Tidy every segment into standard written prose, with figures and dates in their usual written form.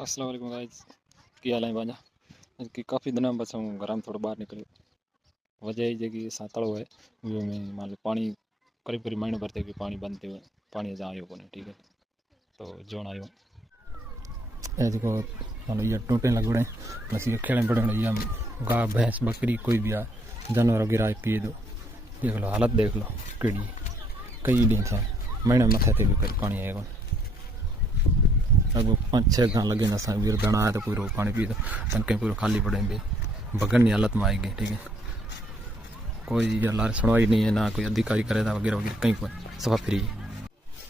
अस्सलाम वालेकुम गाइस, की हाल है बाजा कि काफ़ी दिनों बस हूँ घर में थोड़ा बाहर निकले। वजह है कि सातड़ो है वो में मान लो पानी करीब करीब महीनों भरते कि पानी बनते हुए पानी जा आयो कोने। ठीक है, तो जोन आयो ये देखो मान लो ये टूटे लगड़े प्लस ये खेड़े पड़े ये गाय भैंस बकरी कोई भी आ जानवर वगैरह पिए दो। देख लो हालत देख लो किड़ी कई दिन था महीने मथे थे भी पानी आएगा। अब 5-6 गां लगे ना वीर दाना आया तो पूरा पानी पी दो टंके पूरा खाली पड़े भगन की हालत में आएगी। ठीक है, कोई अल्लाह सुनवाई नहीं है ना कोई अधिकारी करे था वगैरह वगैरह कहीं पर सफा फ्री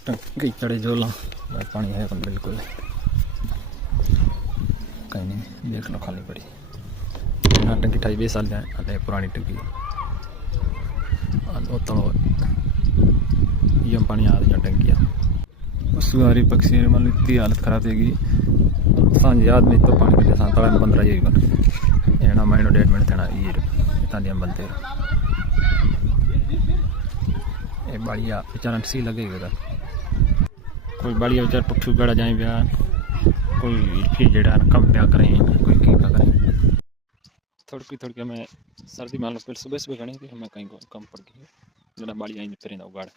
टंकी चढ़े जोला पानी है बिल्कुल कहीं नहीं। देख लो खाली पड़ी टंकी 28-20 साल जाए पुरानी टंकी तो ये पानी आ रही टंकियाँ सुहारी पक्षी मान लो इतनी हालत खराब थी सांझ याद में तो पानी पीते तला में 15 ये बन एना महीनो 1.5 महीने थेना ये इतना दिया बनते ये बढ़िया बेचारा सी लगे उधर कोई बढ़िया बेचारा पक्षी गड़ा जाए पिया कोई फिर जड़ा कम प्या करें कोई की का करें थोड़ी मैं सर्दी मान लो फिर सुबह सुबह गणी थी हमें कहीं कम पड़ गई जरा बाड़ी आई फिर उगाड़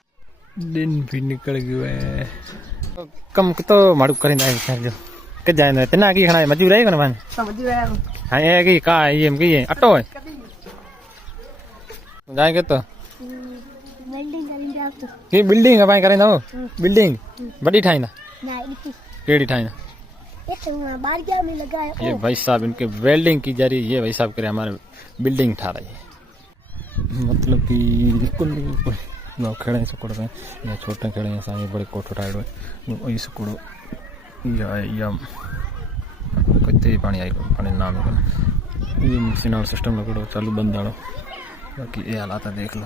दिन भी निकल गए कम तो मारू करेंदा है जो के जाए ना तना की खाना मजूर है कौन मजूर है हां ये की का ये हम की ऑटो है जाएंगे तो बिल्डिंग करेंगे आप तो की बिल्डिंग है भाई करेंदा हो बिल्डिंग बड़ी ठाईना ना केड़ी ठाईना ये तो बाहर क्या में लगा है ये भाई साहब इनके वेल्डिंग की जा रही है। ये भाई साहब करे हमारे बिल्डिंग ठा रही है मतलब कि बिल्कुल खेड़े सुकड़ में या छोटे खेड़े हैं सारे बड़े कोठो टाइड में वही सुकड़ो या कितने पानी आई पानी नाम है ये मशीन सिस्टम लगड़ो चालू बंद आड़ो बाकी ये हालात है देख लो।